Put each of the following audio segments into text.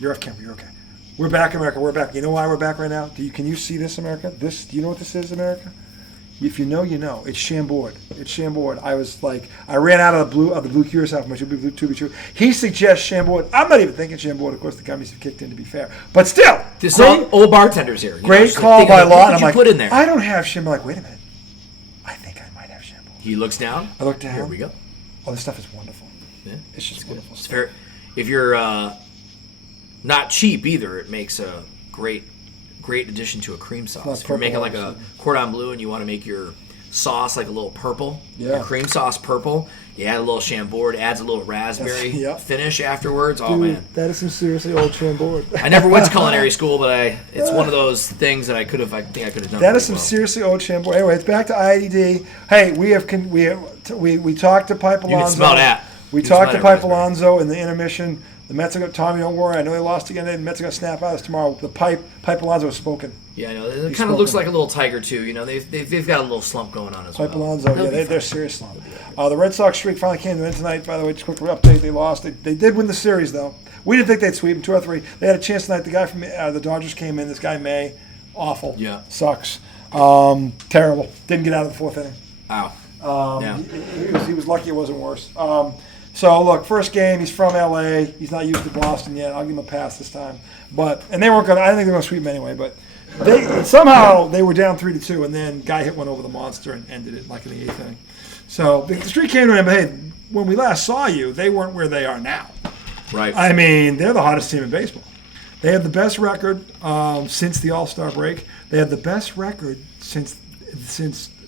You're off camera. You're okay. We're back, America. We're back. You know why we're back right now? Can you see this, America? Do you know what this is, America? If you know, you know. It's Chambord. I was like, I ran out of the blue curacao. My to be true. He suggests Chambord. I'm not even thinking Chambord. Of course, the gummies have kicked in, to be fair. But still, this all old bartenders here. Great call by Law. And I'm like, put in there? I don't have Chambord. Like, wait a minute. I think I might have Chambord. He looks down. I look down. Here we go. Oh, this stuff is wonderful. Yeah, it's just wonderful. It's fair. If you're not cheap either, it makes a great addition to a cream sauce. If you're making like a cordon bleu and you want to make your sauce like a little purple, your cream sauce purple, you add a little Chambord, adds a little raspberry finish afterwards. Dude, oh man, that is some seriously old Chambord. I never went to culinary school, but it's one of those things that I think I could have done. That is some seriously old Chambord. Anyway, it's back to IDD. Hey, we talked to Pipe Alonso. You can smell that. We talked to Pipe Alonso in the intermission. The Mets are going to, Tommy, don't worry. I know they lost again. The Mets are going to snap out of this tomorrow. The Pipe Alonso has spoken. Yeah, I know. It kind of looks like a little tiger, too. You know, they've got a little slump going on as well. Pipe Alonso, they're serious slump. The Red Sox streak finally came to an end tonight. By the way, just quick update. They lost. They did win the series, though. We didn't think they'd sweep them 2 or 3. They had a chance tonight. The guy from the Dodgers came in. This guy, May. Awful. Yeah. Sucks. Terrible. Didn't get out of the 4th inning. Wow. He was lucky it wasn't worse. So, look, first game, he's from L.A. He's not used to Boston yet. I'll give him a pass this time. And they weren't going to – I didn't think they were going to sweep him anyway. But somehow they were down 3-2, and then guy hit one over the monster and ended it like in the 8th inning. So, the streak came to him, but, hey, when we last saw you, they weren't where they are now. Right. I mean, they're the hottest team in baseball. They have the best record since the All-Star break. They have the best record since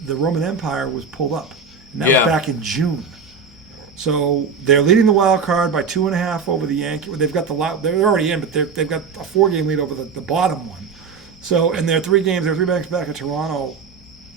the Roman Empire was pulled up. And that was back in June. So they're leading the wild card by 2.5 over the Yankees. They've got they're already in, but they've got a 4-game lead over the bottom one. So and they're 3 games back at Toronto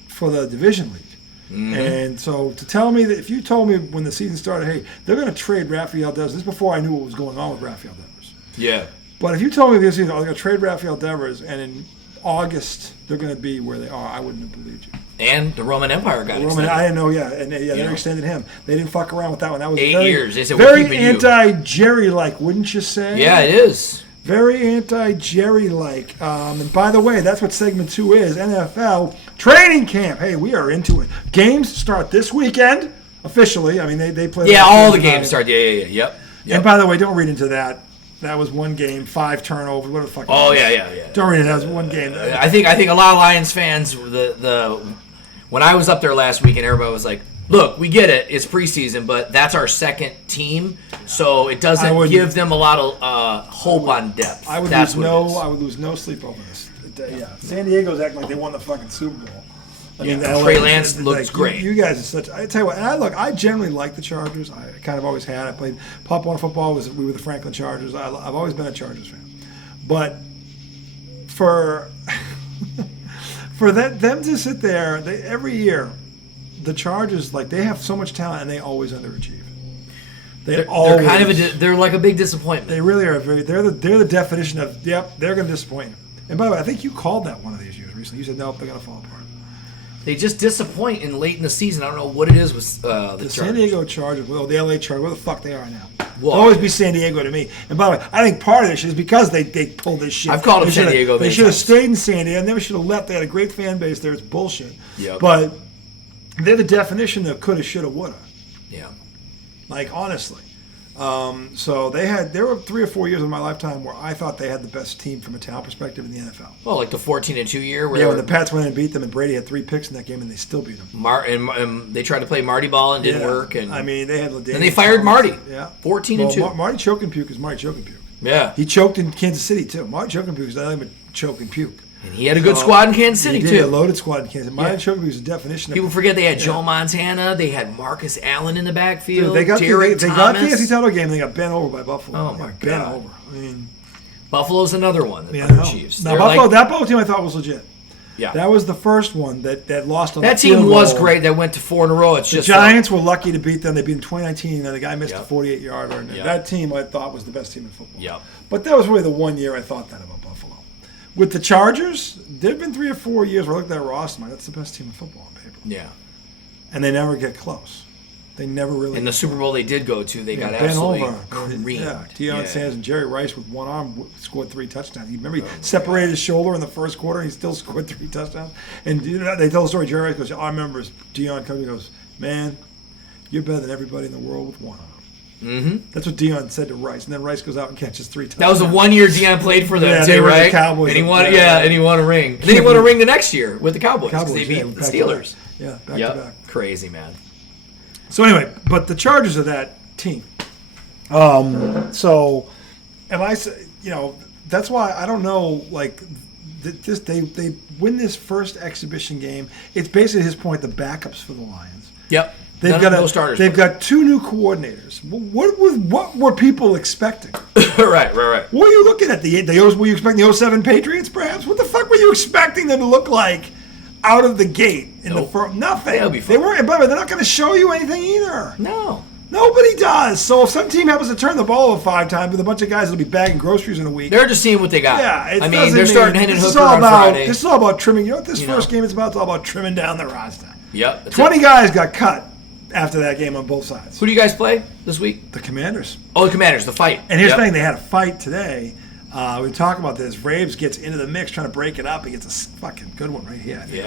for the division lead. Mm-hmm. And so to tell me that if you told me when the season started, hey, they're going to trade Rafael Devers. This is before I knew what was going on with Rafael Devers. Yeah. But if you told me this season, they're going to trade Rafael Devers, and in August they're going to be where they are, I wouldn't have believed you. And the Roman Empire got extended. I didn't know, they extended him. They didn't fuck around with that one. That was 8 years. They said, very anti-Jerry-like, wouldn't you say? Yeah, it is. Very anti-Jerry-like. And by the way, that's what segment 2 is. NFL training camp. Hey, we are into it. Games start this weekend, officially. I mean, they play. Yeah, all the games start. Yeah. Yep. And by the way, don't read into that. That was 1 game, 5 turnovers. What the fuck? Oh, yeah. Don't read it. That was 1 game. I think a lot of Lions fans, when I was up there last week and everybody was like, look, we get it. It's preseason, but that's our second team, so it doesn't give them a lot of hope on depth. I would lose no sleep over this. Yeah, San Diego's acting like they won the fucking Super Bowl. Trey Lance looks great. You guys are such. I tell you what. And I generally like the Chargers. I kind of always had. I played Pop One football. We were the Franklin Chargers. I've always been a Chargers fan. But for them to sit there, every year, the Chargers they have so much talent and they always underachieve. They're like a big disappointment. They really are they're the definition of they're going to disappoint you. And by the way, I think you called that one of these years recently. You said nope, they're going to fall apart. They just disappoint late in the season. I don't know what it is with the San Diego Chargers. Well, the LA Chargers, where the fuck they are now. They'll always be San Diego to me. And by the way, I think part of this is because they pulled this shit. I've called them San Diego. They should have stayed in San Diego. They never should have left. They had a great fan base there. It's bullshit. Yep. But they're the definition of coulda, shoulda, woulda. Yeah. Honestly. So there were 3 or 4 years of my lifetime where I thought they had the best team from a talent perspective in the NFL. Well, like the 14-2 year. When the Pats went and beat them, and Brady had 3 picks in that game, and they still beat them. And they tried to play Marty ball and didn't work. And I mean, they had. And they fired Marty. Yeah, 14-2. Marty choke and puke is Marty choke and puke. Yeah, he choked in Kansas City too. Marty choke and puke is nothing but choke and puke. And he had a good squad in Kansas City, too. A loaded squad in Kansas City. Marty choke and puke is the definition. People forget they had Joe Montana. They had Marcus Allen in the backfield. Dude, they got the AFC title game. And they got bent over by Buffalo. Oh my god! Bent over. I mean, Buffalo's another one that Chiefs. Now Buffalo, that Buffalo team I thought was legit. Yeah, that was the first one that lost on. That team was great. That went to 4 in a row. It's the Giants were lucky to beat them. They beat them 2019, and the guy missed a 48-yarder. And that team I thought was the best team in football. Yeah, but that was really the 1 year I thought that about Buffalo. With the Chargers, there have been 3 or 4 years where I looked at that roster, that's the best team in football on paper. Yeah. And they never get close. They never really. In the Super Bowl they did go to, they got bent absolutely over. creamed. Yeah, Deion Sanders and Jerry Rice with one arm scored 3 touchdowns. You remember he separated his shoulder in the first quarter, and he still scored 3 touchdowns. And they tell the story. Jerry Rice goes, "I remember Deion coming and goes, man, you're better than everybody in the world with one arm." Mm-hmm. That's what Deion said to Rice, and then Rice goes out and catches 3 touchdowns. That was the 1 year Deion played for them too, right? The Cowboys. And he won, and he won a ring. And then he won a ring the next year with the Cowboys because they beat the Steelers. Back to back. Crazy, man. So anyway, but the Chargers are that team. So, am I? That's why I don't know. Like, they win this first exhibition game. It's basically his point. The backups for the Lions. Yep. They've got 2 new coordinators. What were people expecting? Right. What were you looking at? Were you expecting the 07 Patriots, perhaps? What the fuck were you expecting them to look like out of the gate in the first? Nothing. They'll be fine. They weren't. But they're not going to show you anything either. No. Nobody does. So if some team happens to turn the ball over 5 times with a bunch of guys that'll be bagging groceries in a week, they're just seeing what they got. Yeah, they're starting Hendon Hooker on Friday. This is all about trimming. You know what this first game is about? It's all about trimming down the roster. Yep. 20 guys got cut after that game on both sides. Who do you guys play this week? The Commanders. Oh, the Commanders, the fight. And here's the thing, they had a fight today. We talk about this. Braves gets into the mix trying to break it up. He gets a fucking good one right here. I think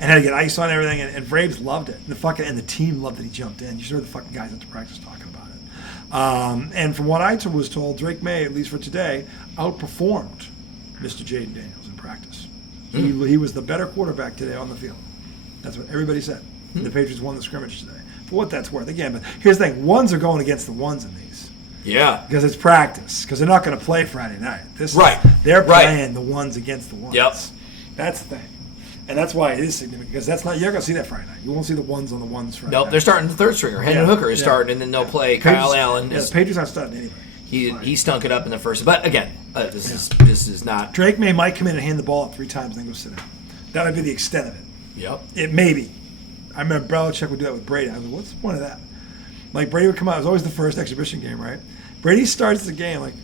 and had to get ice on everything. And Braves loved it. And the team loved that he jumped in. You heard the fucking guys at the practice talking about it. And from what I was told, Drake May, at least for today, outperformed Mr. Jaden Daniels in practice. He was the better quarterback today on the field. That's what everybody said. The Patriots won the scrimmage today. For what that's worth. Again, but here's the thing. Ones are going against the ones in these. Yeah. Because it's practice. Because they're not going to play Friday night. They're playing the ones against the ones. Yep. That's the thing. And that's why it is significant. Because you're not going to see that Friday night. You won't see the ones on the ones Friday night. They're starting the third stringer. Hendon Hooker is starting, and then they'll play Kyle Allen. The Patriots aren't starting anyway. He stunk it up in the first. But again, this is not. Drake May might come in and hand the ball up 3 times and then go sit down. That might be the extent of it. Yep. It may be. I remember Belichick would do that with Brady. I was like, what's the point of that? Like, Brady would come out. It was always the first exhibition game, right? Brady starts the game, like,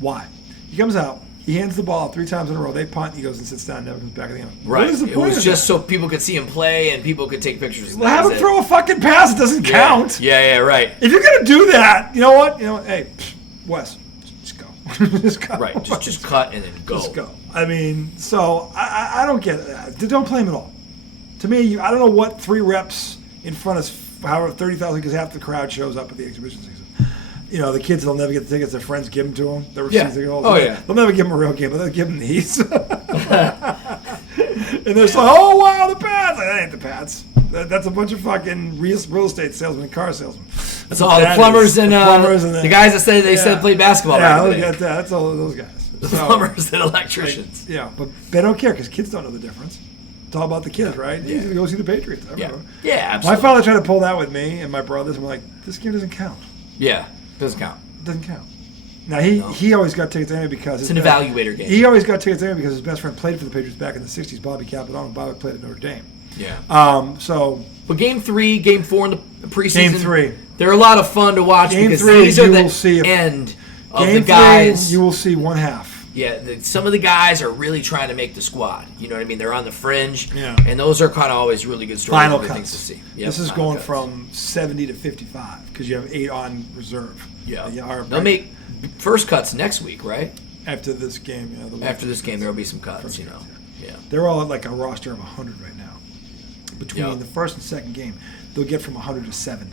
why? He comes out. He hands the ball 3 times in a row. They punt. He goes and sits down. Never comes back in the game. Right. What is the point? It was just so people could see him play and people could take pictures. Well, have him throw a fucking pass. It doesn't count. Yeah, right. If you're going to do that, you know what? Hey, Wes, just go. Just go. Right. Just cut and then go. Just go. I mean, so I don't get it. Don't play him at all. To me, I don't know what 3 reps in front of however 30,000, because half the crowd shows up at the exhibition season. The kids, they'll never get the tickets. Their friends give them to them. They'll never give them a real game, but they'll give them these. And they're just like, oh, wow, the Pats. Like, that ain't the Pats. That's a bunch of fucking real estate salesmen and car salesmen. That's all the plumbers and the guys that say they said play basketball. Yeah, that's all those guys. The plumbers and electricians. But they don't care because kids don't know the difference. It's all about the kids, right? You need to go see the Patriots. Yeah, absolutely. My father tried to pull that with me and my brothers, and we're like, this game doesn't count. Yeah, doesn't count. Doesn't count. Now, he always got tickets anyway because... It's an evaluator game. He always got tickets anyway because his best friend played for the Patriots back in the 60s, Bobby Capadonna. Bobby played at Notre Dame. Yeah. But Game 3, Game 4 in the preseason... Game 3. They're a lot of fun to watch because these are the end of the guys... you will see one half. Yeah, some of the guys are really trying to make the squad. You know what I mean? They're on the fringe, and those are kind of always really good stories. Final cuts. Things to see. Yep, this is going from 70 to 55 because you have 8 on reserve. Yeah, they'll make first cuts next week, right? After this game, After this game, there will be some cuts. Yeah, they're all at like a roster of 100 right now. Between the first and second game, they'll get from 100 to 70.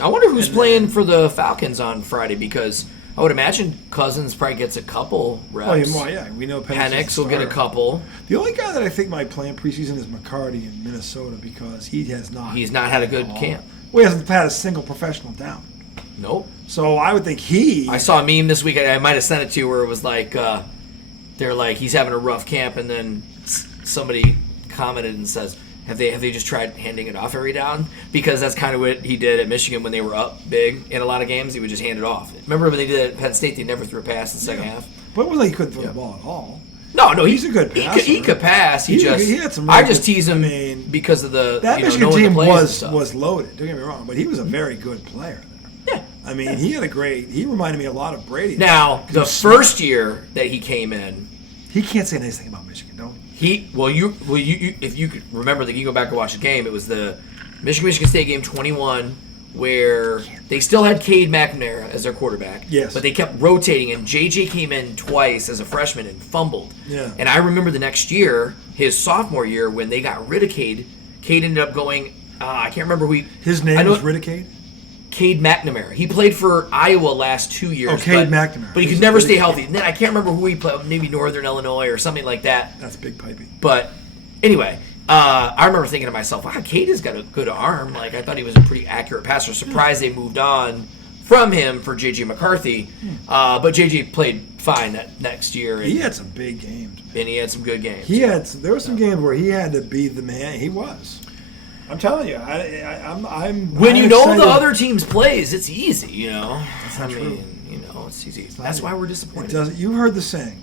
I wonder who's playing for the Falcons on Friday because. I would imagine Cousins probably gets a couple reps. We know Penix will get a couple. The only guy that I think might play in preseason is McCarty in Minnesota because he has not. He's not had a good camp. Well, he hasn't had a single professional down. Nope. So I would think I saw a meme this week. I might have sent it to you where it was like, they're like he's having a rough camp, and then somebody commented and says, Have they just tried handing it off every down? Because that's kind of what he did at Michigan when they were up big in a lot of games. He would just hand it off. Remember when they did it at Penn State? They never threw a pass in the second half. But it wasn't like he couldn't throw the ball at all. No, he's a good passer. He could pass. He had some. I just tease him because of the that Michigan team was loaded. Don't get me wrong, but he was a very good player there. Yeah, I mean he reminded me a lot of Brady. Now the first year that he came in, he can't say anything about Michigan, don't he? If you could remember, you go back and watch the game. It was the Michigan State game 21, where they still had Cade McNamara as their quarterback. Yes. But they kept rotating, and JJ came in twice as a freshman and fumbled. Yeah. And I remember the next year, his sophomore year, when they got rid of Cade ended up going, I can't remember who his name was Ridicade? Cade McNamara. He played for Iowa last 2 years. Oh, Cade McNamara. But he could never stay healthy. And then I can't remember who he played, maybe Northern Illinois or something like that. That's big piping. But anyway, I remember thinking to myself, wow, Cade has got a good arm. Like, I thought he was a pretty accurate passer. Surprised they moved on from him for J.J. McCarthy. But J.J. played fine that next year. He had some big games. And he had some good games. There were some games where he had to be the man. He was. I'm telling you, I'm. When you know excited. the other team's plays, it's easy, you know. That's not true. You know, it's easy. That's why we're disappointed. It doesn't. You've heard the saying.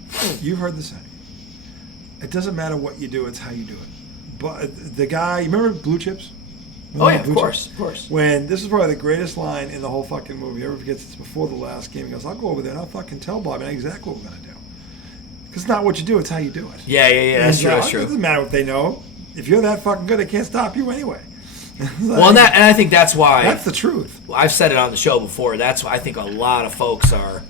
It doesn't matter what you do; it's how you do it. But the guy, you remember Blue Chips? Of course. When this is probably the greatest line in the whole fucking movie. Whoever forgets it's before the last game. He goes, "I'll go over there and I'll fucking tell Bobby exactly what we're gonna do." Because it's not what you do; it's how you do it. Yeah. That's true. It doesn't matter what they know. If you're that fucking good, they can't stop you anyway. Well, and I think that's why. That's the truth. I've said it on the show before. That's why I think a lot of folks are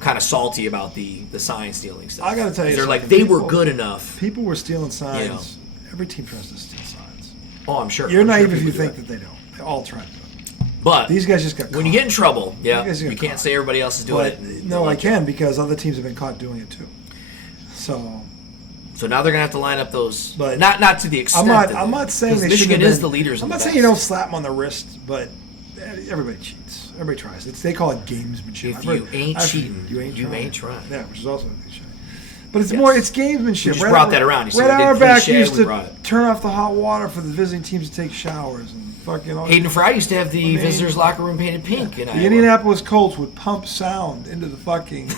kind of salty about the sign stealing stuff. I got to tell you, they're like they were good enough. People were stealing signs. Every team tries to steal signs. Oh, I'm sure. You're naive if you think that they don't. They all try to do it. But these guys just got caught. When you get in trouble, you can't say everybody else is doing it. No, I can because other teams have been caught doing it too. So now they're gonna have to line up those, but not to the extent. I'm not saying they Michigan is the leaders. I'm not saying you don't slap them on the wrist, but everybody cheats. Everybody tries. They call it gamesmanship. If you ain't cheating, you ain't trying. Yeah, which is also a cliche. But it's more. It's gamesmanship. We just brought that around. Red Auerbach used to turn off the hot water for the visiting teams to take showers and fucking. Hayden Fry used to have the visitors' locker room painted pink. The Indianapolis Colts would pump sound into the fucking.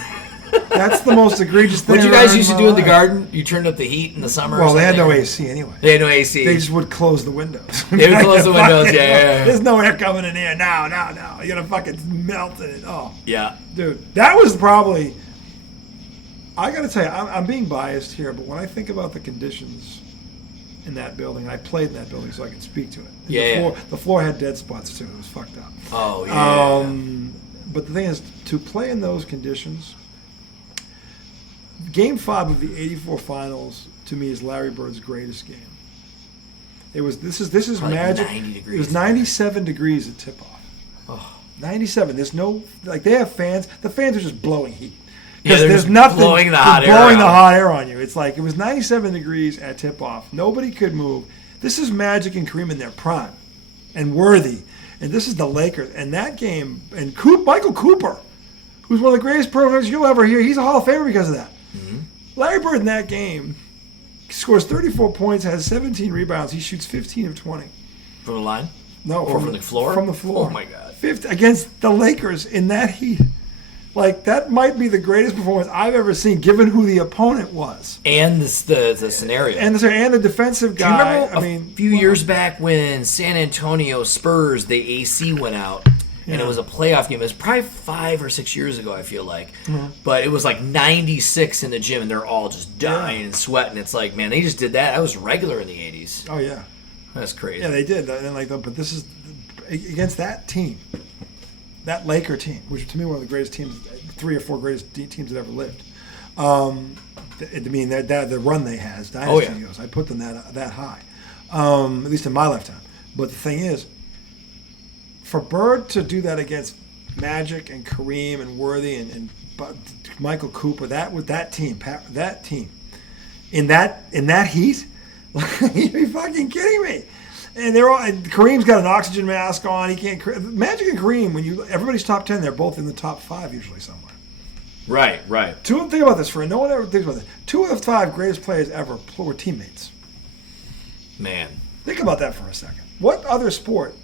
That's the most egregious thing. What you guys used to do in the Garden? You turned up the heat in the summer. Well, they had no AC anyway. They had no AC. They just would close the windows. They would close the windows. Yeah. There's no air coming in here. No. You're gonna fucking melt in it. Oh. Yeah. Dude, that was probably. I gotta tell you, I'm being biased here, but when I think about the conditions in that building, I played in that building, so I can speak to it. The floor had dead spots too. It was fucked up. Oh yeah. But the thing is, to play in those conditions. Game 5 of the '84 finals to me is Larry Bird's greatest game. It was this is probably magic. 90 degrees. It was 97 degrees at tip off. Oh. 97. There's no they have fans. The fans are just blowing heat. Yeah, there's nothing blowing the hot air on you. It's like it was 97 degrees at tip off. Nobody could move. This is Magic and Kareem in their prime, and Worthy, and this is the Lakers. And that game and Michael Cooper, who's one of the greatest players you'll ever hear. He's a Hall of Famer because of that. Mm-hmm. Larry Bird in that game scores 34 points, has 17 rebounds. He shoots 15 of 20. From the line? No, from the floor? From the floor. Oh, my God. Against the Lakers in that heat. Like, that might be the greatest performance I've ever seen, given who the opponent was. And the scenario. And the defensive guy. Do you remember a few years back when San Antonio Spurs, the AC went out? And it was a playoff game. It was probably 5 or 6 years ago, I feel like. Mm-hmm. But it was like 96 in the gym, and they're all just dying and sweating. It's like, man, they just did that. That was regular in the 80s. Oh, yeah. That's crazy. Yeah, they did. But this is against that team, that Laker team, which to me one of the greatest teams, 3 or 4 greatest teams that ever lived. The run they had, Dynasty years, I put them that high, at least in my lifetime. But the thing is, for Bird to do that against Magic and Kareem and Worthy and Michael Cooper, that team in that heat, you're fucking kidding me. And Kareem's got an oxygen mask on. He can't. Magic and Kareem, everybody's top 10, they're both in the top 5 usually somewhere. Right. Think about this, friend. No one ever thinks about this. 2 of the 5 greatest players ever were teammates. Man, think about that for a second. What other sport?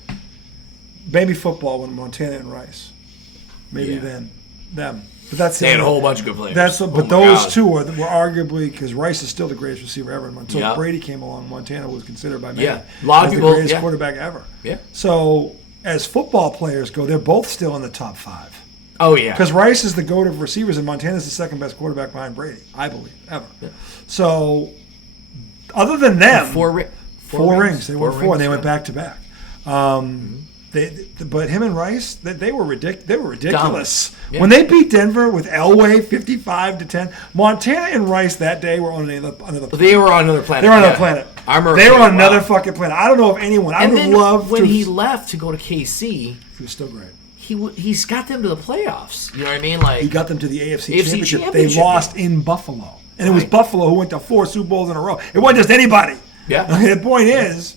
Maybe football when Montana and Rice. Maybe then them. But that's they had a whole bunch of good players. But those two were arguably, because Rice is still the greatest receiver ever. Until Brady came along, Montana was considered by many a lot of people, the greatest quarterback ever. Yeah. So as football players go, they're both still in the top 5. Oh yeah. Because Rice is the GOAT of receivers, and Montana's the second best quarterback behind Brady, I believe, ever. Yeah. So other than them, 4 rings. They won 4. And they went back to back. But him and Rice, they were ridiculous. Yeah. When they beat Denver with Elway 55-10, Montana and Rice that day were on another planet. They were on another planet. They were on another planet. They were on another fucking planet. I don't know if anyone. I would love. When he left to go to KC, he was still great. He's got them to the playoffs. You know what I mean? Like he got them to the AFC Championship. They lost in Buffalo, and it was Buffalo who went to 4 Super Bowls in a row. It wasn't just anybody. Yeah. The point is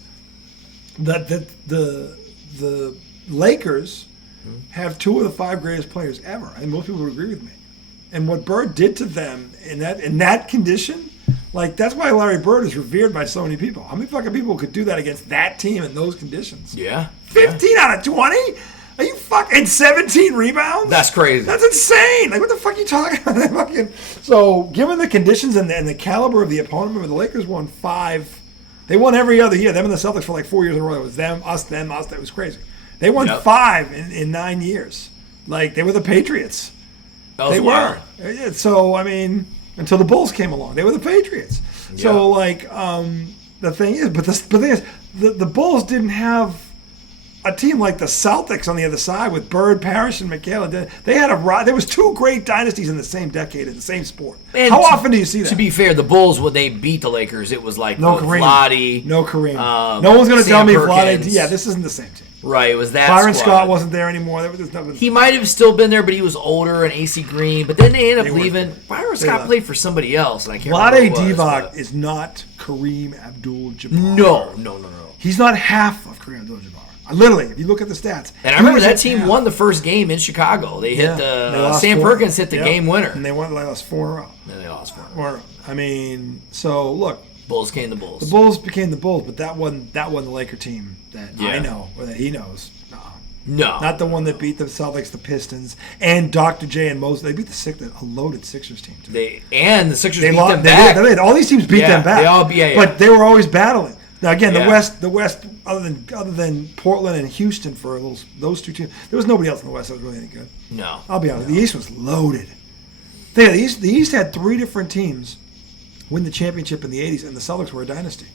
that the Lakers have 2 of the 5 greatest players ever, and most people would agree with me. And what Bird did to them in that condition, like that's why Larry Bird is revered by so many people. How many fucking people could do that against that team in those conditions? Yeah. 15 out of 20? Are you fucking 17 rebounds? That's crazy. That's insane. Like, what the fuck are you talking about? So, given the conditions and the caliber of the opponent, remember the Lakers won 5. They won every other year. Them and the Celtics for like 4 years in a row. It was them, us, them, us. That was crazy. They won 5 in 9 years. Like, they were the Patriots. They were. So, I mean, until the Bulls came along, they were the Patriots. Yeah. So, like, the thing is, the Bulls didn't have a team like the Celtics on the other side with Bird, Parrish, and McHale. They had there was 2 great dynasties in the same decade in the same sport. And how often do you see that? To be fair, the Bulls, when they beat the Lakers, it was like no Kareem, Vlade, no Kareem. No one's going to tell me Vlade. Yeah, this isn't the same team. Right, it was that Byron squad. Scott wasn't there anymore. There was nothing. He might have still been there, but he was older, and AC Green. But then they ended up leaving. Byron Scott played for somebody else, and I can't remember who it was. Vlade Divac is not Kareem Abdul-Jabbar. No. He's not half of Kareem Abdul-Jabbar. Literally, if you look at the stats. And I remember that team won the first game in Chicago. They hit Sam Perkins hit the game winner. And they lost 4 in a row. And they lost 4 in a row. I mean, so look. Bulls became the Bulls. The Bulls became the Bulls, but that wasn't the Laker team that I know or that he knows. No. Not the one that beat the Celtics, the Pistons, and Dr. J and Moses. They beat a loaded Sixers team, too. The Sixers beat them back. All these teams beat them back. But they were always battling. Now, again, the West, other than Portland and Houston for those 2 teams, there was nobody else in the West that was really any good. No. I'll be honest. The East was loaded. The East had 3 different teams win the championship in the 80s, and the Celtics were a dynasty.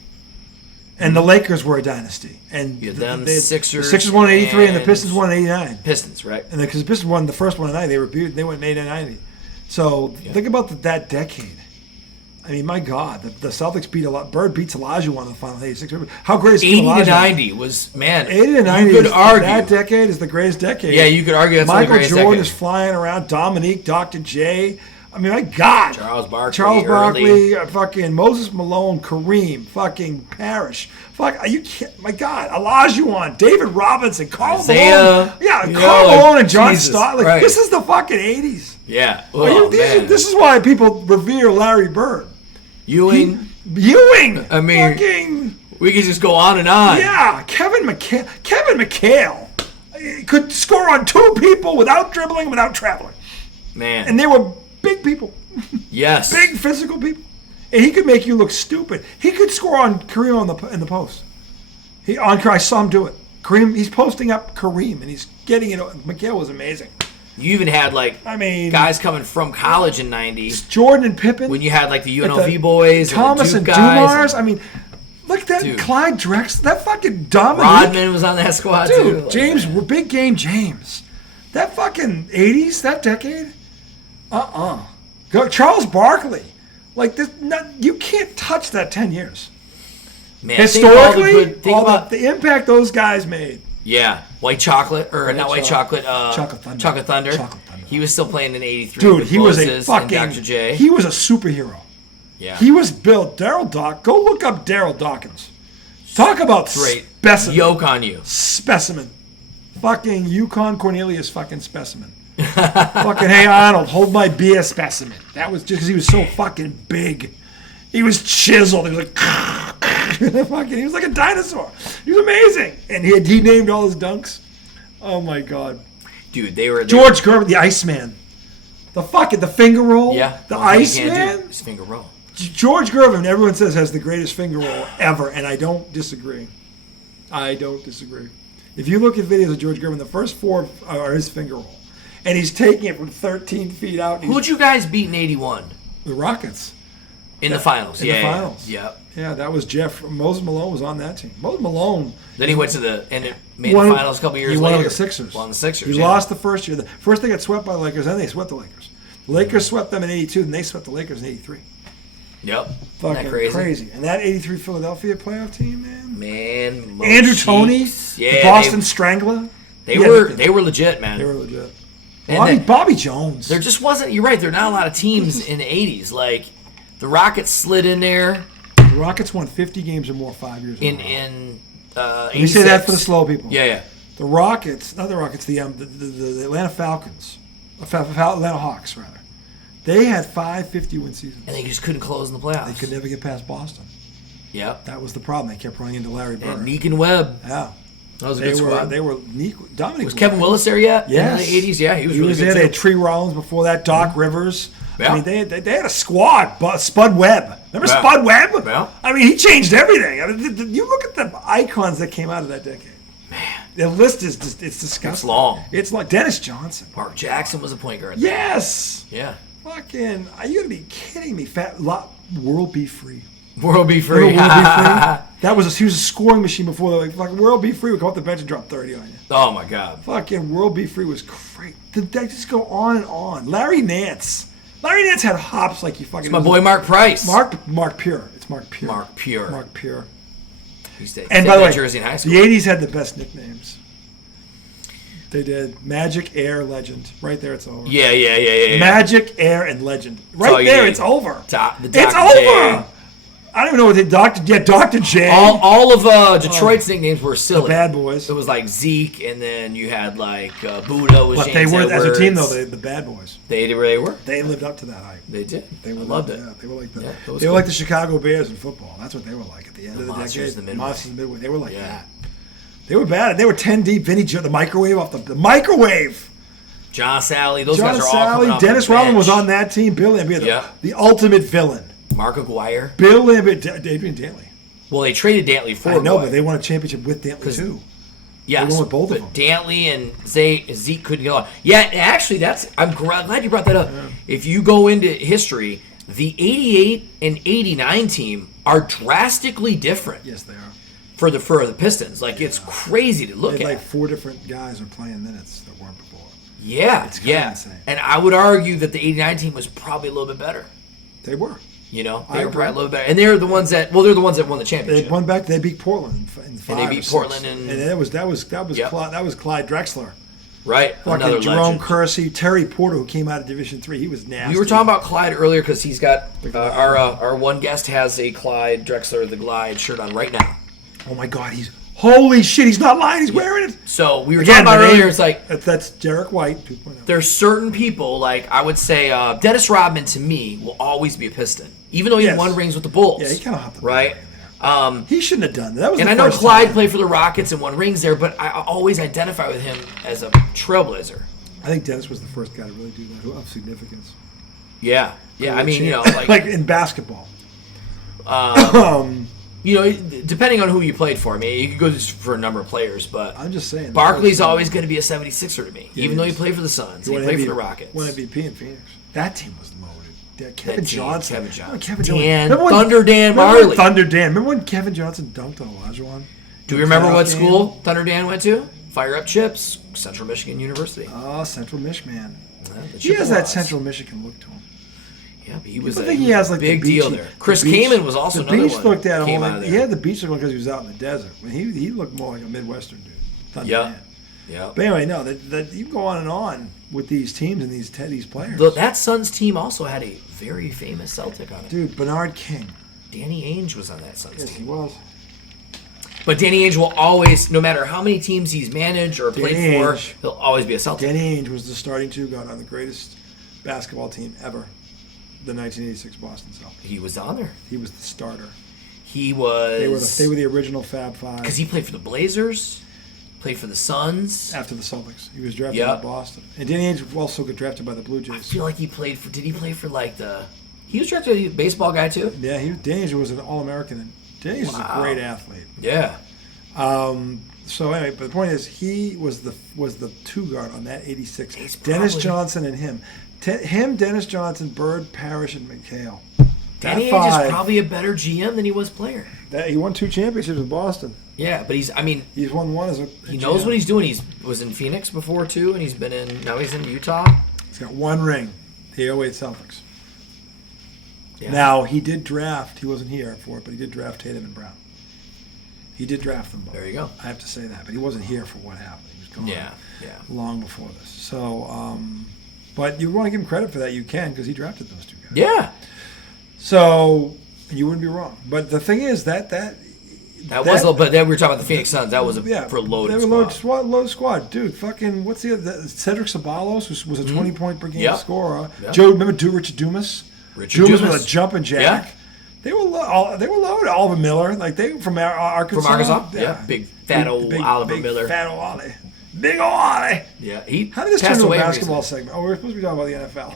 And the Lakers were a dynasty. And the Sixers won in 83 and the Pistons won in 89. Pistons, right. And because the Pistons won the first one in 90, they went in 89 90. So think about that decade. I mean, my God, the Celtics beat Bird beats Olajuwon in the final 86. How great is 80 Olajuwon? to 90 was, man. 80 to 90 you could argue. That decade is the greatest decade. Yeah, you could argue that's the greatest decade. Michael Jordan is flying around. Dominique, Dr. J. I mean, my God. Charles Barkley, fucking Moses Malone, Kareem, fucking Parrish. Are you kidding? My God. Olajuwon, David Robinson, Karl Malone. Yeah, Karl Malone and John Stott. Like, This is the fucking 80s. Yeah. This is why people revere Larry Bird. Ewing. I mean, we could just go on and on. Yeah, Kevin McHale could score on 2 people without dribbling, without traveling. Man. And they were big people. Yes. Big physical people. And he could make you look stupid. He could score on Kareem in the post. I saw him do it. Kareem, he's posting up Kareem, and he's getting it. McHale was amazing. You even had, guys coming from college in 90. Jordan and Pippen. When you had, the UNLV boys. Thomas and Dumars. I mean, look at that. Dude. Clyde Drexler. That fucking Dominique. Rodman was on that squad, too. James, big game James. That fucking 80s, that decade. Charles Barkley. You can't touch that 10 years. Man, historically, the impact those guys made. Yeah, White Chocolate, or not White Chocolate, Chocolate Thunder. Chocolate Thunder. He was still playing in '83. Dude, he was a fucking Dr. J. He was a superhero. Yeah, he was built. Go look up Daryl Dawkins. Talk about specimen. Yoke on you. Specimen. Fucking Yukon Cornelius fucking specimen. Fucking, hey Arnold, hold my beer specimen. That was just because he was so fucking big. He was chiseled. He was he was like a dinosaur. He was amazing. And he named all his dunks. Oh my God. Dude, they were George Gervin, the Iceman. The finger roll. Yeah. The Iceman. His finger roll. George Gervin, everyone says, has the greatest finger roll ever, and I don't disagree. If you look at videos of George Gervin, the first 4 are his finger roll. And he's taking it from 13 feet out. Who'd you guys beat in '81? The Rockets. In the finals. The finals. Yep. Yeah, that was Jeff. Moses Malone was on that team. Moses Malone. Then he went to the made the finals a couple years later. Won with the Sixers. Won the Sixers. He lost the first year. First they got swept by the Lakers, then they swept the Lakers. The Lakers swept them in 82, and they swept the Lakers in 83. Yep. Fucking crazy. And that 83 Philadelphia playoff team, man. Man. Andrew Toney, the Boston Strangler. They were legit, man. They were legit. Bobby Jones. There just wasn't. You're right. There are not a lot of teams in the '80s. Like the Rockets slid in there. The Rockets won 50 games or more 5 years ago. In Let me say that for the slow people. Yeah. The Rockets, not the Rockets, the Atlanta Falcons, Atlanta Hawks rather. They had 5 50-win seasons. And they just couldn't close in the playoffs. They could never get past Boston. Yep. That was the problem. They kept running into Larry Bird. And Neek and Webb. Yeah. That was a good squad. They were Dominic. Was Kevin Willis there yet? Yes. In the 80s? Yeah, he was really good there. too. They had Tree Rollins before that, Doc Rivers. Yeah. I mean, they had a squad. Spud Webb. Remember Spud Webb? Yeah. I mean, he changed everything. I mean, you look at the icons that came out of that decade. Man. The list is just, it's disgusting. It's long. It's like Dennis Johnson. Mark Jackson was a point guard. Yes. Yeah. Fucking, are you going to be kidding me? World Be Free. World Be Free. World Be Free. He was a scoring machine before. Like, fucking World Be Free would come off the bench and drop 30 on you. Oh, my God. Fucking World Be Free was great. They just go on and on. Larry Nance had hops like you fucking... It's my boy Mark Price. Mark Pure. It's Mark Pure. Mark Pure. Mark Pure. And by the way, Jersey in high school. The 80s had the best nicknames. They did. Magic, Air, Legend. Right there, it's over. Yeah. Magic, Air, and Legend. Right there, it's over. It's over. I don't even know what they... Dr. J. All of Detroit's nicknames were silly. The Bad Boys. It was like Zeke, and then you had like Buddha was But James they were, Edwards. as a team, though, the Bad Boys. They were. They lived up to that hype. They did. They loved it. Yeah, they were like the. Yeah, they were like the Chicago Bears in football. That's what they were like at the end of the Monsters decade. in the Monsters in the Midway. They were like Yeah. that. They were bad. They were 10 deep. Vinny Joe, the microwave off the microwave. John Sally. Those John guys are all Sally, coming off Dennis the bench. Rodman was on that team. Bill Lambert, the ultimate villain. Mark Aguirre. Bill Lambert, Adrian Dantley. Well, they traded Dantley for I know, Aguirre. but they won a championship with Dantley too. Yes, they won with both but of them. Dantley and Zeke couldn't get on. Yeah, actually, I'm glad you brought that up. Yeah. If you go into history, the 88 and 89 team are drastically different. Yes, they are. For the Pistons. Like, it's crazy to look at. Like 4 different guys are playing minutes that weren't before. Yeah, it's kind of insane. And I would argue that the 89 team was probably a little bit better. They were. You know, they were probably a little better. And they're the ones that won the championship. They won back. They beat Portland in 5. And they beat Portland and that was Clyde Drexler. Right. Another Jerome Kersey, Terry Porter, who came out of Division III. He was nasty. We were talking about Clyde earlier because he's got our one guest has a Clyde Drexler the Glide shirt on right now. Oh my God, holy shit, he's not lying, he's wearing it. So we were talking about earlier, it's like... That's Derek White 2.0. There's certain people, like I would say, Dennis Rodman to me will always be a Piston. Even though he won rings with the Bulls. Yeah, he kind of hopped the right? He shouldn't have done that. That was and I know Clyde played for the Rockets and won rings there, but I always identify with him as a trailblazer. I think Dennis was the first guy to really do that, of significance. Yeah. I mean, you know, like... like in basketball. You know, depending on who you played for. I mean, you could go for a number of players, but I'm just saying. Barkley's always going to be a 76er to me, even though he played for the Suns. He played for the Rockets. Won MVP in Phoenix. That team was loaded. Kevin Johnson. Thunder Dan Marley. Remember when Kevin Johnson dunked on Olajuwon? Do you remember what school Thunder Dan went to? Fire Up Chips, Central Michigan University. Oh, Central Michigan. He has that Central Michigan look to him. Yeah, but he was a big deal there. Chris Kaman was also another one. The beach looked at him he had the beach look because he was out in the desert. I mean, he looked more like a Midwestern dude. Yeah. But anyway, no, that you go on and on with these teams and these players. That Suns team also had a very famous Celtic on it. Dude, Bernard King. Danny Ainge was on that Suns team. Yes, he was. But Danny Ainge will always, no matter how many teams he's managed or played for, he'll always be a Celtic. Danny Ainge was the starting two guard on the greatest basketball team ever. The 1986 Boston Celtics. He was on there. He was the starter. He was... They were the original Fab Five. Because he played for the Blazers, played for the Suns. After the Celtics. He was drafted by Boston. And Danny Ainge also got drafted by the Blue Jays. I feel like he played for... Did he play for like the... He was drafted a baseball guy too? Yeah, Danny Ainge was an All-American. Danny Ainge was a great athlete. Yeah. So anyway, but the point is, he was the two guard on that 86. Dennis Johnson and him. Dennis Johnson, Bird, Parrish, and McHale. Danny Ainge is probably a better GM than he was player. He won 2 championships with Boston. Yeah, but he's won one as a he knows GM. what he's doing. He was in Phoenix before too, and now he's in Utah. He's got 1 ring. The 08 Celtics. Yeah. Now, he did draft, he wasn't here for it, but he did draft Tatum and Brown. He did draft them both. There you go. I have to say that, but he wasn't here for what happened. He was gone long before this. So, but you want to give him credit for that, you can, because he drafted those 2 guys. Yeah. So, you wouldn't be wrong. But the thing is but then we were talking about the Phoenix Suns. That was for loaded squad. Loaded squad. Dude, fucking, what's the Cedric Ceballos, who was a 20-point per game scorer. Yep. Joe, remember Richard Dumas? Richard Dumas with a jumping jack. Yeah. They were loaded. Oliver Miller, like they from Arkansas. From Arkansas, yeah. Big fat old Oliver Miller. Fat old Ollie. Big old Ollie. Yeah. How did this turn into a basketball segment? Oh, we're supposed to be talking about the NFL.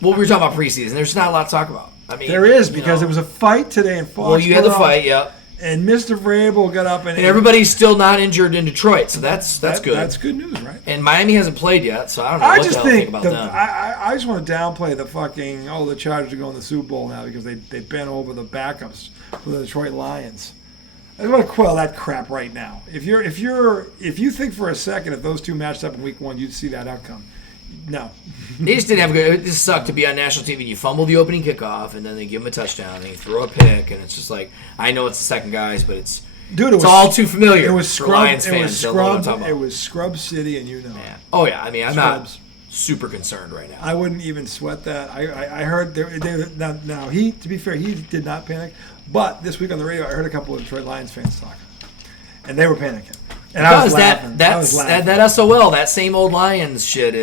Well, we were talking about preseason. There's not a lot to talk about. I mean, there is, because there was a fight today in Foxborough. Well, you had the fight, yeah. And Mr. Vrabel got up and everybody's still not injured in Detroit, so that's good. That's good news, right? And Miami hasn't played yet, so I don't know what the hell to think about them. I just want to downplay the fucking the Chargers are going to the Super Bowl now because they bent over the backups for the Detroit Lions. I just want to quell that crap right now. If you think for a second if those 2 matched up in Week 1, you'd see that outcome. No. They just didn't have a good. It just sucked to be on national TV. You fumble the opening kickoff, and then they give them a touchdown, and they throw a pick, and it's just like, I know it's the second guys, but it's all too familiar. It was for Lions fans. It was Scrub City, and you know. Yeah. Oh yeah, I mean, I'm not super concerned right now. I wouldn't even sweat that. I heard now he, to be fair, he did not panic, but this week on the radio I heard a couple of Detroit Lions fans talking, and they were panicking. And I was laughing. That SOL, that same old Lions shit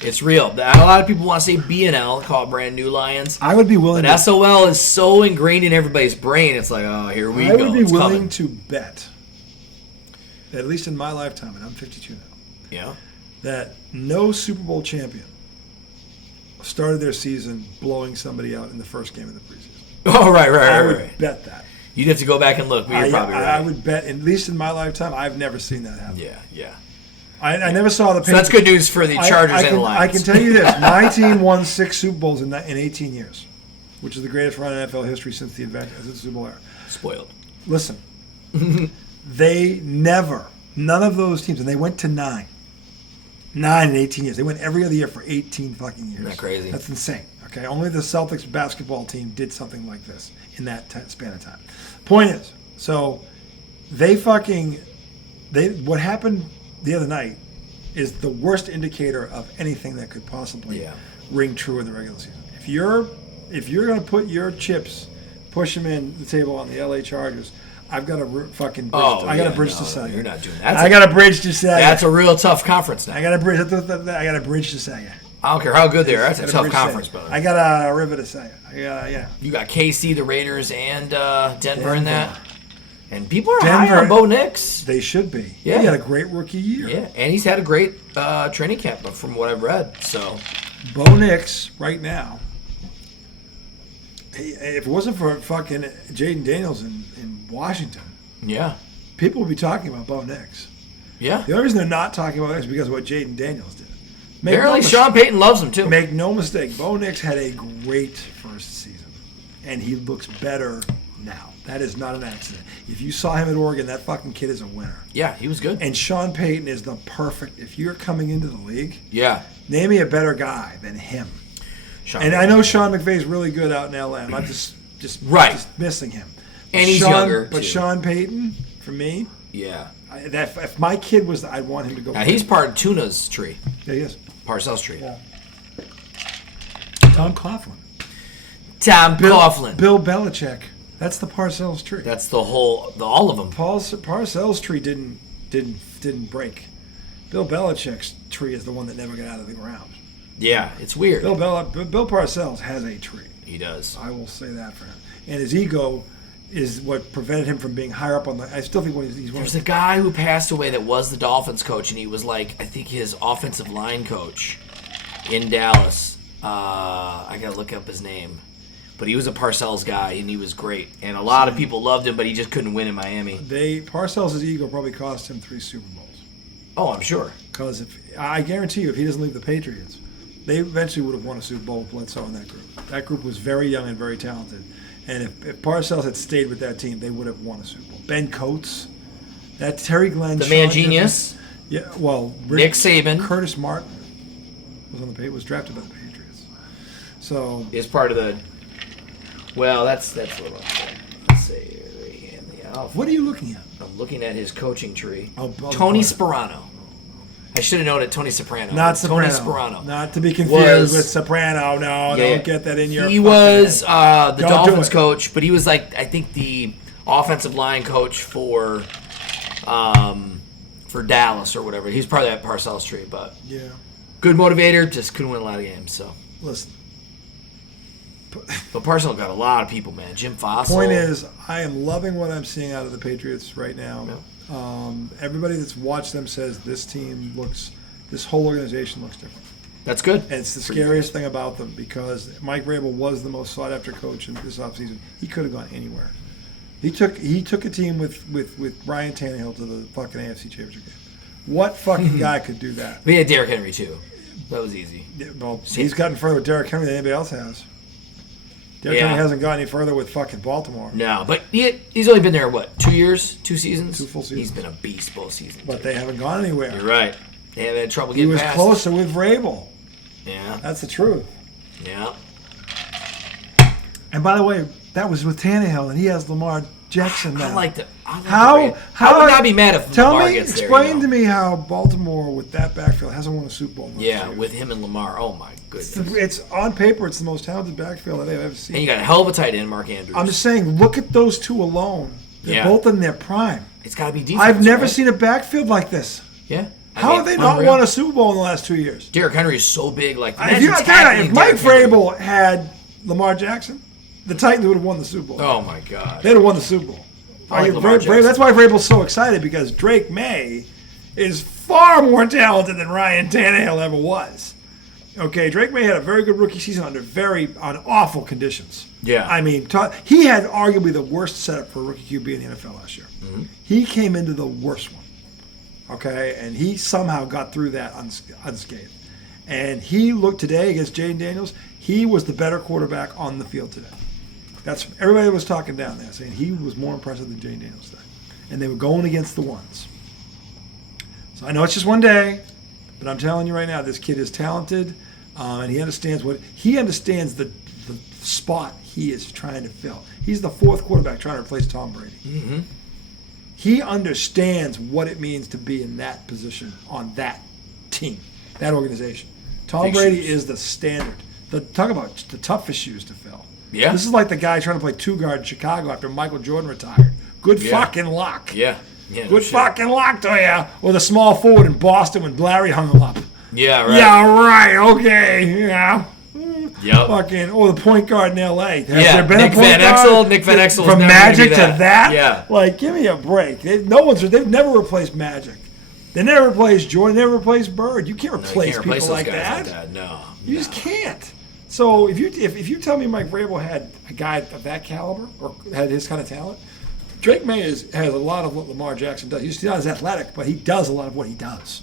it's real. A lot of people want to say B&L, call it brand new Lions. I would be willing. But SOL is so ingrained in everybody's brain. It's like, oh, here we go. I would be willing coming. to bet, at least in my lifetime, and I'm 52 now. Yeah. That no Super Bowl champion started their season blowing somebody out in the first game of the preseason. Oh, right. I would bet that. You'd have to go back and look. You're probably right. I would bet, at least in my lifetime, I've never seen that happen. Yeah. I never saw the Patriots. So that's good news for the Chargers and the Lions. I can tell you this. My team won 6 Super Bowls in 18 years, which is the greatest run in NFL history since the Super Bowl era. Spoiled. Listen, none of those teams, and they went to 9 in 18 years. They went every other year for 18 fucking years. Isn't that crazy? That's insane. Okay, only the Celtics basketball team did something like this in that span of time. Point is, so what happened the other night is the worst indicator of anything that could possibly ring true in the regular season. If you're going to put your chips, push them in the table on the LA Chargers, I've got a fucking bridge. I got a bridge to sell you. You're not doing that. I got a bridge to sell you. That's a real tough conference now. I got a bridge to sell you. I don't care how good they are. That's a tough conference, brother. I got a river to sell you. You got KC, the Raiders, and Denver in that. And people are high on Bo Nix. They should be. Yeah. He had a great rookie year. Yeah, and he's had a great training camp from what I've read. So, Bo Nix right now, if it wasn't for fucking Jaden Daniels in Washington, people would be talking about Bo Nix. Yeah. The only reason they're not talking about Nix is because of what Jaden Daniels did. Apparently, Sean Payton loves him too. Make no mistake, Bo Nix had a great first season, and he looks better now. That is not an accident. If you saw him at Oregon, that fucking kid is a winner. Yeah, he was good. And Sean Payton is the perfect. If you're coming into the league, name me a better guy than him. I know Sean McVay's really good out in LA. I'm not just missing him. And he's younger. But Sean Payton, for me, if my kid was, I'd want him to go. Now, he's part of Tuna's tree. Yeah, he is. Parcells tree. Yeah. Tom Coughlin. Bill Belichick. That's the Parcells tree. That's all of them. Parcells tree didn't break. Bill Belichick's tree is the one that never got out of the ground. Yeah, it's weird. Bill Parcells has a tree. He does. I will say that for him. And his ego is what prevented him from being higher up on the. I still think he's one. There's a guy who passed away that was the Dolphins coach, and he was I think his offensive line coach in Dallas. I gotta look up his name. But he was a Parcells guy, and he was great. And a lot of people loved him, but he just couldn't win in Miami. Parcells' ego probably cost him 3 Super Bowls. Oh, I'm sure. Because I guarantee you, if he doesn't leave the Patriots, they eventually would have won a Super Bowl with Bledsoe in that group. That group was very young and very talented. And if Parcells had stayed with that team, they would have won a Super Bowl. Ben Coates, that Terry Glenn, the man genius. Yeah, well, Nick Saban, Curtis Martin was drafted by the Patriots. So is part of the. Well, that's a little. Let's see. What are you looking at? I'm looking at his coaching tree. Tony Sparano. I should have known it. Tony Soprano. Not Soprano. Tony Sparano. Not to be confused with Soprano. No, don't get that in your. He was the Dolphins do coach, but he was I think the offensive line coach for Dallas or whatever. He's part of that Parcells tree, but good motivator. Just couldn't win a lot of games. So listen. But Parcells got a lot of people, man. Jim Fossil. Point is, I am loving what I'm seeing out of the Patriots right now. Yeah. Everybody that's watched them says this whole organization looks different. That's good. And it's the scariest thing about them because Mike Vrabel was the most sought after coach in this offseason. He could have gone anywhere. He took a team with Ryan Tannehill to the fucking AFC Championship game. What fucking guy could do that? We had Derrick Henry too. That was easy. Yeah, well, he's gotten further with Derrick Henry than anybody else has. Derrick Henry hasn't gone any further with fucking Baltimore. No, but he's only been there, 2 years? 2 seasons? 2 full seasons. He's been a beast both seasons. But they haven't gone anywhere. You're right. They haven't had trouble getting past. He was closer with Vrabel. Yeah. That's the truth. Yeah. And by the way, that was with Tannehill, and he has Lamar Jackson now. I like that. How I would not be mad if Lamar gets there. Explain to me how Baltimore, with that backfield, hasn't won a Super Bowl. With him and Lamar. Oh, my goodness. It's on paper, it's the most talented backfield that I've ever seen. And you got a hell of a tight end, Mark Andrews. I'm just saying, look at those two alone. They're both in their prime. It's got to be defense. I've never seen a backfield like this. Yeah. How have they not won a Super Bowl in the last 2 years? Derrick Henry is so big. If Mike Vrabel had Lamar Jackson, the Titans would have won the Super Bowl. Oh, my God. They'd have won the Super Bowl. That's why Vrabel's so excited, because Drake May is far more talented than Ryan Tannehill ever was. Okay, Drake May had a very good rookie season under awful conditions. Yeah. I mean, he had arguably the worst setup for a rookie QB in the NFL last year. Mm-hmm. He came into the worst one. Okay, and he somehow got through that unscathed. And he looked today against Jaden Daniels, he was the better quarterback on the field today. Everybody was talking down there, saying he was more impressive than Jaden Daniels today. And they were going against the ones. So I know it's just one day, but I'm telling you right now, this kid is talented, and he understands the spot he is trying to fill. He's the fourth quarterback trying to replace Tom Brady. Mm-hmm. He understands what it means to be in that position on that team, that organization. Tom Brady is the standard. Talk about the toughest shoes to fill. Yeah. This is like the guy trying to play two-guard in Chicago after Michael Jordan retired. Good fucking luck. Yeah. Good fucking luck to you. Or the small forward in Boston when Larry hung him up. Yeah, right. Yeah, right. Okay. Yeah. Yep. The point guard in L.A. Has there been a point guard? Nick Van Exel from Magic to that? Yeah. Give me a break. They've never replaced Magic. They never replaced Jordan. They never replaced Bird. You can't replace people like that. No. You just can't. So if you tell me Mike Vrabel had a guy of that caliber or had his kind of talent, Drake May has a lot of what Lamar Jackson does. He's not as athletic, but he does a lot of what he does.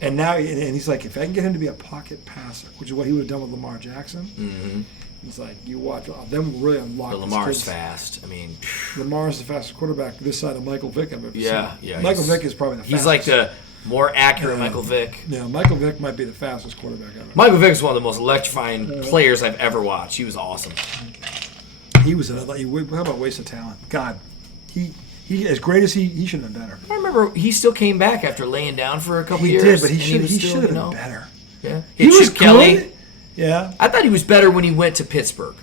And now he's like, if I can get him to be a pocket passer, which is what he would have done with Lamar Jackson, mm-hmm. It's like you watch them really unlock. But Lamar's fast. I mean, Lamar's the fastest quarterback this side of Michael Vick I've ever seen. Yeah. Michael Vick is probably the fastest. He's like the more accurate Michael Vick. Yeah, Michael Vick might be the fastest quarterback ever. Michael Vick is one of the most electrifying players I've ever watched. He was awesome. He was another. How about waste of talent? God, he as great as he should have been better. I remember he still came back after laying down for a couple years. He did, but he should have been better. Yeah, he was Chip Kelly. Yeah, I thought he was better when he went to Pittsburgh.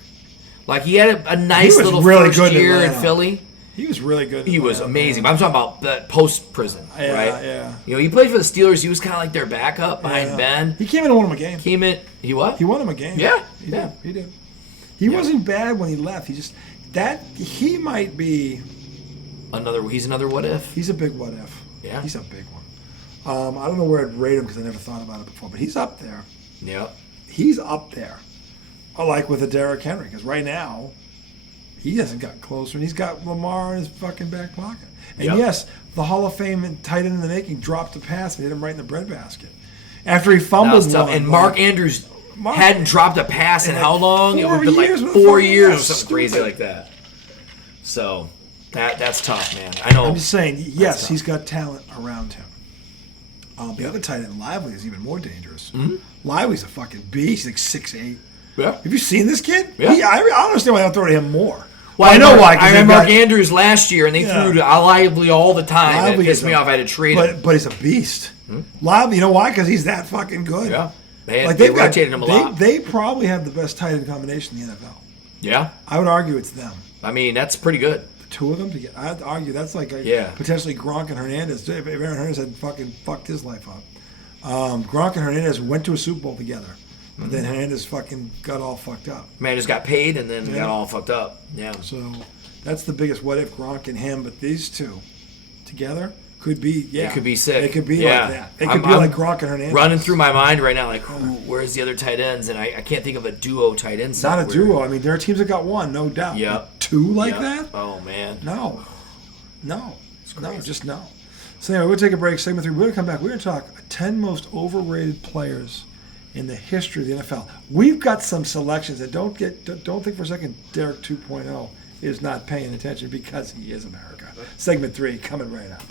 He had a nice little really first year in Philly. He was really good. He was amazing. I'm talking about that post-prison, right? Yeah. He played for the Steelers. He was kind of like their backup behind Ben. He came in and won him a game. He what? He won him a game. Yeah. He did. He wasn't bad when he left. He might be he's another what if. He's a big what if. Yeah. He's a big one. I don't know where I'd rate him because I never thought about it before, but he's up there. Yeah. He's up there. I like with a Derrick Henry, because right now, he hasn't gotten closer, and he's got Lamar in his fucking back pocket. And yes, the Hall of Fame tight end in the making dropped a pass and hit him right in the breadbasket. After he fumbled one. And Mark Andrews hadn't dropped a pass in how long? It would have been like 4 years or something crazy like that. So that's tough, man. I know. I'm just saying, yes, he's got talent around him. The other tight end, Lively, is even more dangerous. Mm-hmm. Lively's a fucking beast. He's like 6'8". Yeah. Have you seen this kid? Yeah. I don't understand why they don't throw to him more. Well, I know why. I remember Mark Andrews last year, and they threw to Lively all the time. Lively, it pissed me off. I had to trade him. But he's a beast. Lively, you know why? Because he's that fucking good. Yeah. They rotated him a lot. They probably have the best tight end combination in the NFL. Yeah. I would argue it's them. I mean, that's pretty good. The two of them together. I'd argue that's like potentially Gronk and Hernandez. If Aaron Hernandez had fucking fucked his life up. Gronk and Hernandez went to a Super Bowl together. But then Hernandez fucking got all fucked up. Man just got paid and then got all fucked up. Yeah. So that's the biggest what if, Gronk and him. But these two together could be, It could be sick. It could be like that. It could be like Gronk and Hernandez. Running through my mind right now, like, where's the other tight ends? And I can't think of a duo tight end. Not a duo. I mean, there are teams that got one, no doubt. Yeah. But two like that? Oh, man. No. Just no. So anyway, we'll take a break. Segment 3. We're going to come back. We're going to talk 10 most overrated players in the history of the NFL. We've got some selections that don't think for a second Derek 2.0 is not paying attention because he is America. Segment 3 coming right up.